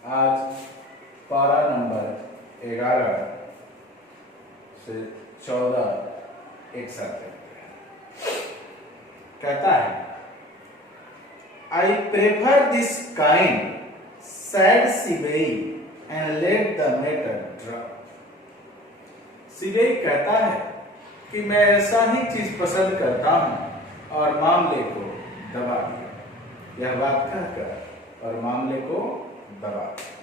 आज पारा नंबर 11 से 14 एक साथ देखते हैं। कहता है, I prefer this kind sad Sibei and let the matter drop. Sibei कहता है कि मैं ऐसा ही चीज पसंद करता हूं और मामले को दबा दिया। यह बात कहकर और मामले को दबा दिया।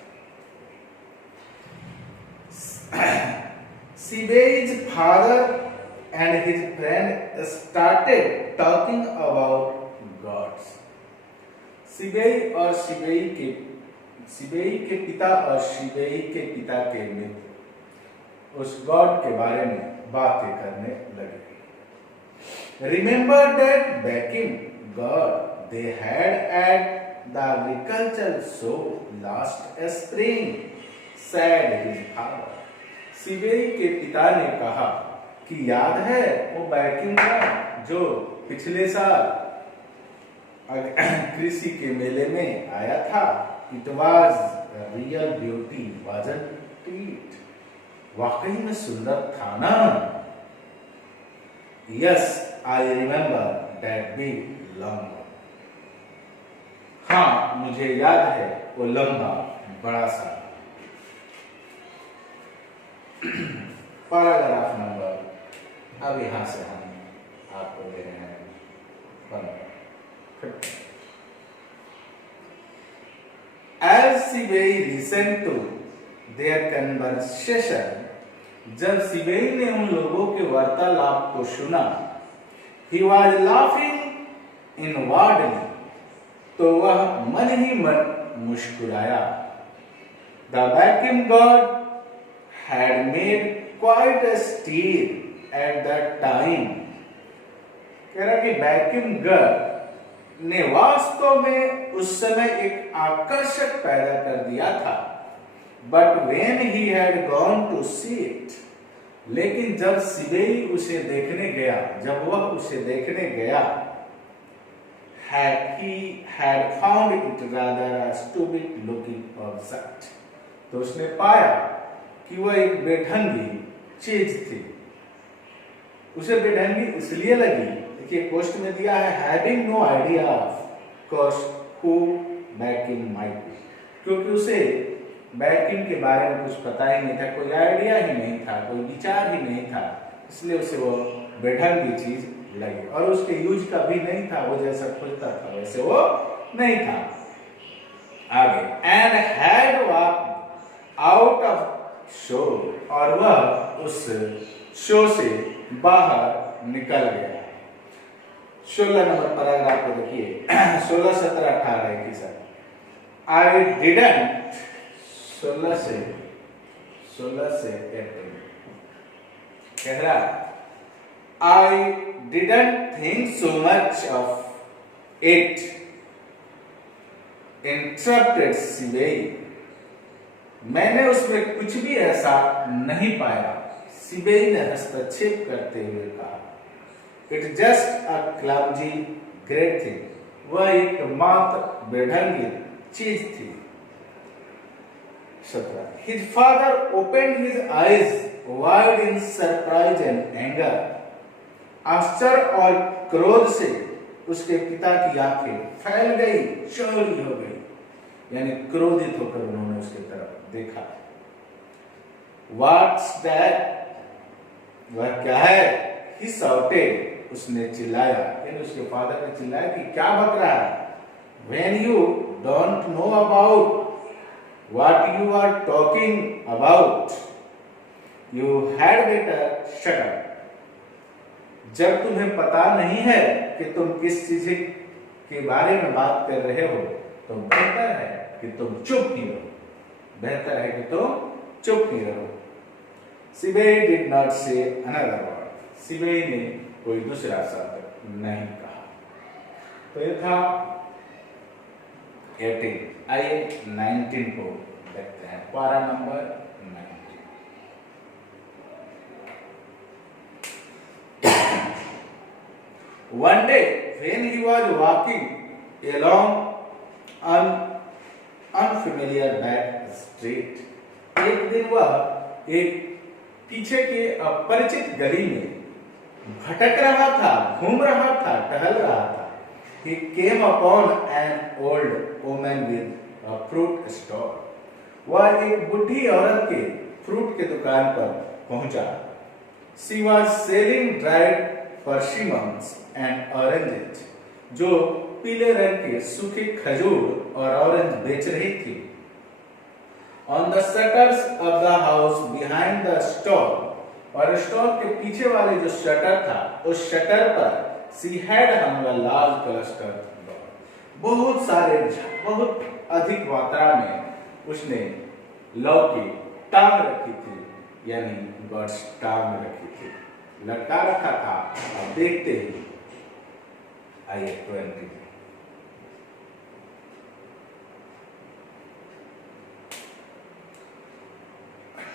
Sibei's father and his friend started talking about gods. सिबेई के पिता और सिबेई के पिता के मित्र उस गॉड के बारे में बातें करने लगे। Remember that back in God they had at the agricultural show last spring, said his father. सिबेई के पिता ने कहा कि याद है वो बैकिंग का जो पिछले साल कृषि के मेले में आया था। It was real beauty wasn't it? वाकई में सुंदर था ना? Yes I remember that big लंबा। हाँ मुझे याद है वो लंबा बड़ा सा। पैराग्राफ नंबर अब यहां से हम आपको दे रहे हैं 15। As Sibei listened to their conversation, जब सिबेई ने उन लोगों के वार्तालाप को सुना, he was laughing inwardly, तो वह मन ही मन मुस्कुराया। The vacuum god had made quite a stir at that time. कह रहा कि वैक्यूम गर्ल ने वास्तव में उस समय एक आकर्षक पैदा कर दिया था। But when he had gone to see it, लेकिन जब सिबेई उसे देखने गया, जब वह उसे देखने गया, he had found it rather a stupid looking object, तो उसने पाया कि वह एक बेढंगी चीज थी। उसे बेढंगी इसलिए लगी, देखिए पोस्ट में दिया है having no idea of cost who backing might be, क्योंकि उसे बैकिंग के बारे में कुछ पता ही नहीं था, कोई आइडिया ही नहीं था, कोई विचार ही नहीं था, इसलिए उसे वो बेढंगी चीज लगी और उसके यूज का भी नहीं था। वो जैसा खोजता था वैसे वो नहीं था। आगे and had walk out of show, और वह उस शो से बाहर निकल गया। 16 नंबर पैराग्राफ को देखिए 16, 17, 18 21। आई डिडंट 16 से 18 कह रहा I didn't think so much of it, interrupted Sibei, मैंने उसमें कुछ भी ऐसा नहीं पाया। सिबेई ने हस्तक्षेप करते हुए कहा, it just a clumsy great thing, वह एक मात्र बेढंगी चीज थी। 17 His father opened his eyes wide in surprise and anger, आश्चर्य और क्रोध से उसके पिता की आंखें फैल गई, चौड़ी हो गई, यानी क्रोधित होकर उन्होंने उसकी तरफ देखा। What's that? वह क्या है? He shouted, उसने चिल्लाया, यानी उसके फादर ने चिल्लाया कि क्या बक रहा है? When you don't know about what you are talking about, you had better shut up. जब तुम्हें पता नहीं है कि तुम किस चीज के बारे में बात कर रहे हो, तो बेहतर है कि तुम चुप ही रहो, बेहतर है कि तुम चुप ही रहो। सिबेई डिड नॉट से अनदर वर्ड, सिबेई ने कोई दूसरा शब्द नहीं कहा। तो ये था 18। आइए 19 को देखते हैं, पारा number 19। One day when he was walking along unfamiliar back street. एक दिन वह एक पीछे के अपरिचित गली में भटक रहा था, घूम रहा था, टहल रहा था. He came upon an old woman with a fruit stall. वह एक बुढ़ी औरत के फ्रूट के दुकान पर पहुंचा. She was selling dried persimmons and oranges. जो पीले रंग के सूखे खजूर और ऑरेंज बेच रही थी. On the shutters of the house behind the stall, और स्टॉल के पीछे वाले जो शटर था, उस शटर पर she had hung a large cluster. बहुत अधिक मात्रा में उसने लौकी टांग रखी थी, यानी गॉड्स टांग रखी थी, लटका रखा था. और देखते ही आइए 20.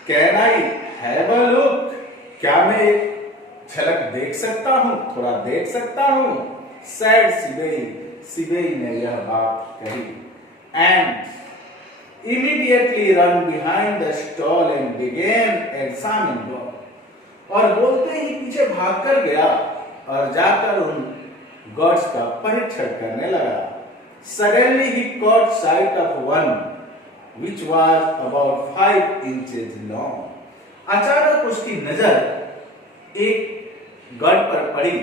Can I have a look? क्या मैं एक झलक देख सकता हूँ, थोड़ा देख सकता हूँ? Said सिबेई. सिबेई ने यह बात कही. And immediately ran behind the stall and began examining them. और बोलते ही पीछे भागकर गया और जाकर उन गॉड्स का परीक्षण करने लगा. Suddenly he caught sight of one which was about 5 inches long. अचानक उसकी नजर एक गॉड पर पड़ी,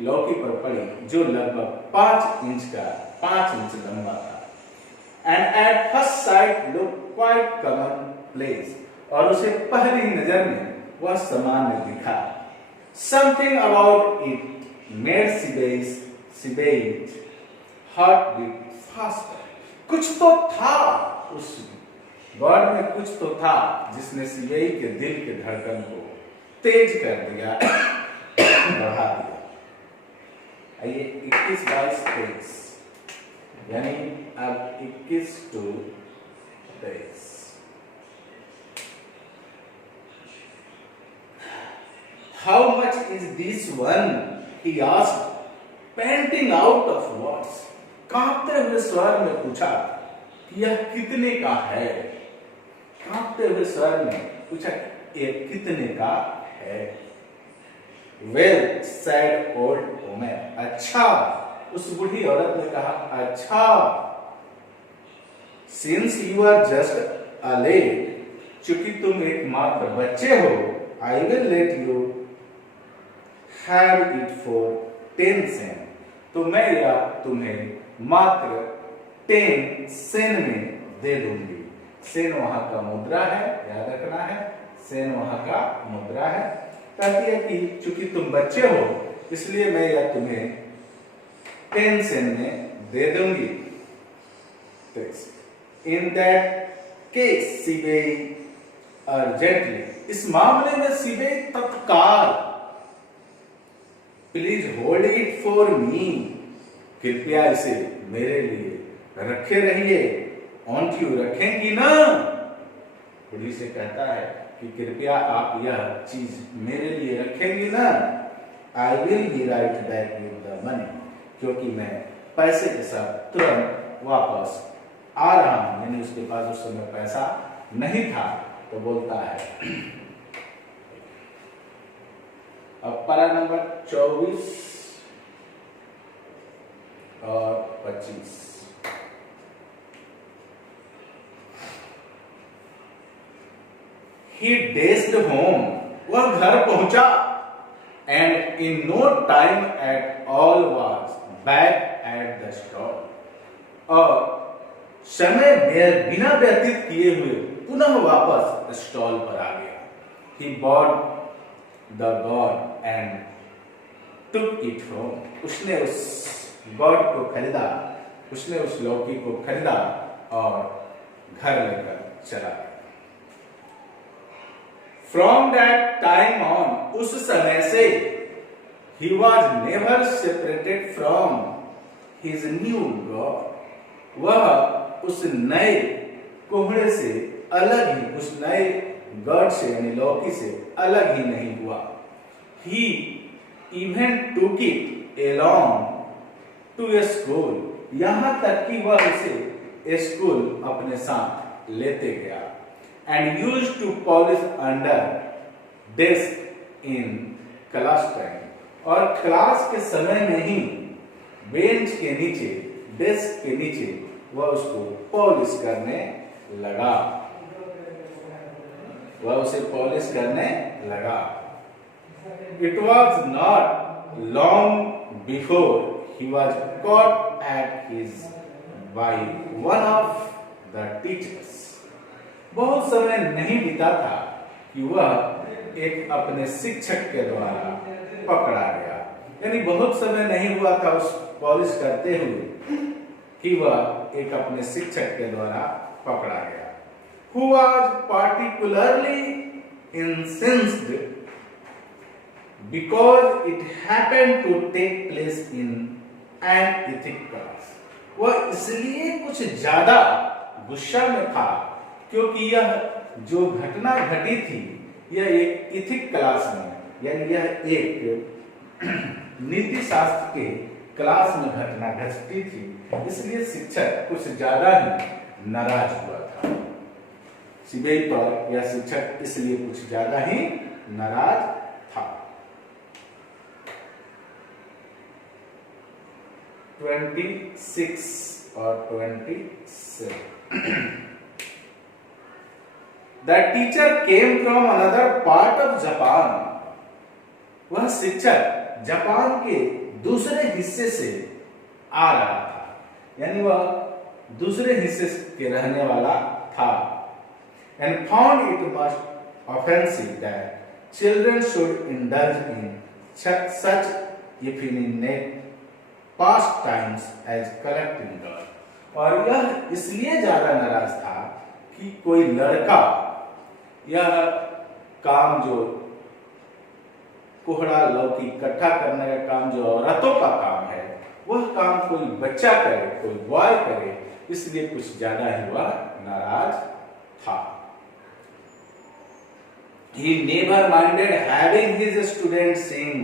लौकी पर पड़ी, जो लगभग 5 इंच लंबा था. And at first sight looked quite commonplace. और उसे पहली नजर में वह सामान्य दिखा. Something about it made Sibay's heart beat faster. कुछ तो था उस गॉड में, कुछ तो था जिसने सिबेई के दिल के धड़कन को तेज कर दिया, बढ़ा दिया. आइए 21, 22, 23, यानी अब 21 to 23. How much is this one? He asked, panting out of words. कांपते हुए स्वर में पूछा, यह कितने का है? कांपते हुए स्वर में पूछा, यह कितने का है? Well, said old woman. अच्छा, उस बूढ़ी औरत ने कहा, अच्छा. Since you are just a lad, चूंकि तुम एकमात्र बच्चे हो, I will let you have it for 10 cents. तो मैं यह तुम्हें मात्र 10 सेन में दे दूंगी. सेन वहां का मुद्रा है, याद रखना है, सेन वहां का मुद्रा है. कहती है कि चूंकि तुम बच्चे हो, इसलिए मैं यह तुम्हें 10 सेन में दे दूंगी. In that case Sibei urgently. इस मामले में सिबेई तत्काल, please hold it for me. कृपया इसे मेरे लिए रखे रहिए. ऑन्ट यू, रखेंगी ना? पुलिस से कहता है कि कृपया आप यह चीज मेरे लिए रखेंगी ना? I will be right back with the money. क्योंकि मैं पैसे के साथ तुरंत वापस आ रहा हूं. यानी उसके पास उस समय पैसा नहीं था. तो बोलता है अब पारा नंबर 24 और 25. He dashed home. वह घर पहुंचा. And in no time at all was back at the stall. और समय बिना व्यतीत किए हुए पुनः वापस स्टॉल पर आ गया. He bought the god and took it home. उसने उस गॉड को खरीदा, उसने उस लौकी को खरीदा और घर लेकर चला गया. From that time on, उस समय से he was never separated from his new god. वह उस नए कोहड़े से अलग ही, उस नए गॉड से यानी लौकी से अलग ही नहीं हुआ. He even took it along to a school. यहाँ तक कि वह उसे स्कूल अपने साथ लेते गया and use to polish under desk in class time, और क्लास के समय में ही बेंच के नीचे, डेस्क के नीचे वह उसको पॉलिश करने लगा, वह उसे पॉलिश करने लगा। It was not long before he was caught at his by one of the teachers. बहुत समय नहीं बीता था कि वह एक अपने शिक्षक के द्वारा पकड़ा गया, यानी बहुत समय नहीं हुआ था उस पॉलिश करते हुए कि वह एक अपने शिक्षक के द्वारा पकड़ा गया। Who was particularly incensed because it happened to take place in an ethics class. वह इसलिए कुछ ज्यादा गुस्सा में था क्योंकि यह जो घटना घटी थी यह एक इथिक क्लास में, यानी यह एक नीति शास्त्र के क्लास में घटना घटी थी, इसलिए शिक्षक कुछ ज्यादा ही नाराज हुआ था। सीबीआई पर यह शिक्षक इसलिए कुछ ज्यादा ही नाराज था। 26 और 27 The teacher came from another part of Japan. वह शिक्षक जापान के दूसरे हिस्से से आ रहा था, यानी वह दूसरे हिस्से के रहने वाला था। And found it much offensive that children should indulge in such effeminate pastimes as collecting dirt. और यह इसलिए ज्यादा नाराज था कि कोई लड़का यह काम, जो कोहड़ा लौकी इकट्ठा करने का काम जो औरतों का काम है, वह काम कोई बच्चा करे, कोई बॉय करे, इसलिए कुछ ज्यादा ही वह नाराज था। He never minded having his students sing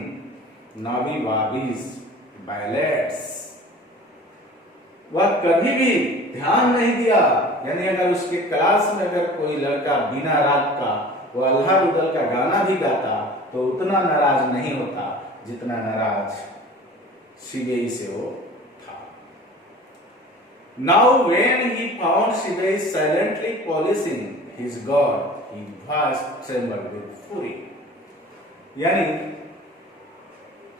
Navi Wabis ballads. वह कभी भी ध्यान नहीं दिया, यानी अगर उसके क्लास में अगर कोई लड़का बिना राग का वो अल्लाह उदल का गाना भी गाता तो उतना नाराज नहीं होता जितना नाराज शिबेई से वो था। Now when he found Shibei silently polishing his god, his voice trembled with fury. यानी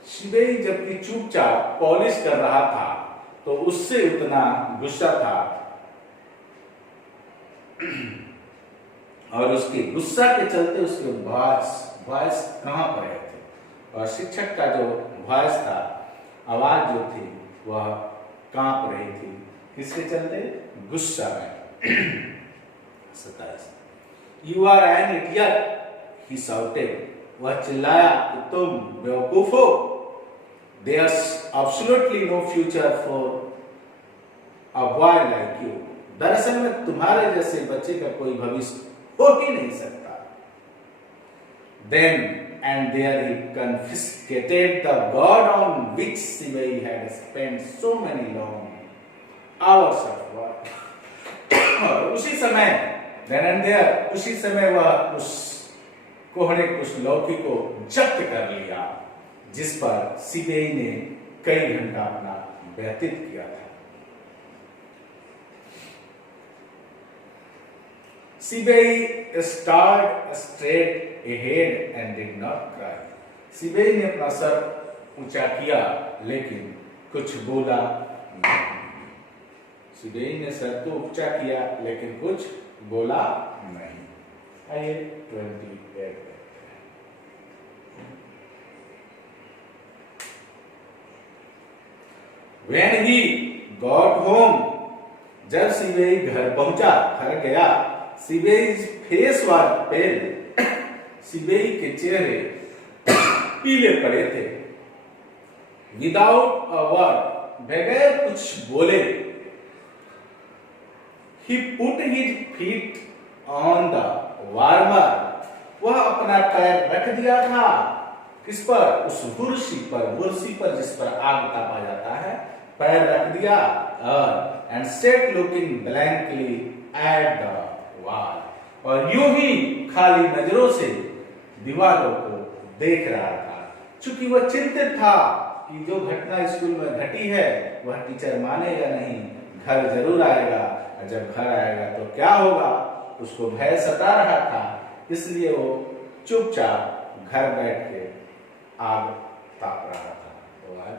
शिबेई जबकि चुपचाप पॉलिश कर रहा था तो उससे उतना गुस्सा था, और उसके गुस्सा के चलते उसके वॉइस कहां पर थे, और शिक्षक का जो वॉइस था, आवाज जो थी वह कांप रही थी, किसके चलते? गुस्सा में। 27 You are an idiot, he shouted. वह चिल्लाया कि तुम बेवकूफ हो। There's absolutely no future for a boy like you. दरअसल में तुम्हारे जैसे बच्चे का कोई भविष्य हो ही नहीं सकता। Then and there he confiscated the god on which Shibei had spent so many long hours of work. और उसी समय then and there, उसी समय वह उस कोहड़े उस लौकी को जब्त कर लिया जिस पर शिबेई ने कई घंटा अपना व्यतीत किया था। शिबेई stared straight ahead and did not cry. शिबेई ने अपना सर ऊंचा किया लेकिन कुछ बोला नहीं। शिबेई ने सर तो ऊंचा किया लेकिन कुछ बोला नहीं। आइए 28 When he got home, जब शिबेई घर पहुंचा, घर गया, शिबेई's face was pale. शिबेई के चेहरे पीले पड़े थे। Without a word, बगैर कुछ बोले, he put his feet on the warmer. वह अपना पैर रख दिया था किस पर? उस बुरसी पर जिस पर आग तपा जाता है, पैर रख दिया earth and sat looking blankly at the wall. और यूं ही खाली नजरों से दीवारों को देख रहा था। चूंकि वह चिंतित था कि जो घटना स्कूल में घटी है वह टीचर मानेगा नहीं, घर जरूर आएगा, और जब घर आएगा तो क्या होगा, उसको भय सता रहा था। इसलिए वो चुपचाप घर बैठ के आग ताप रहा था। तो आज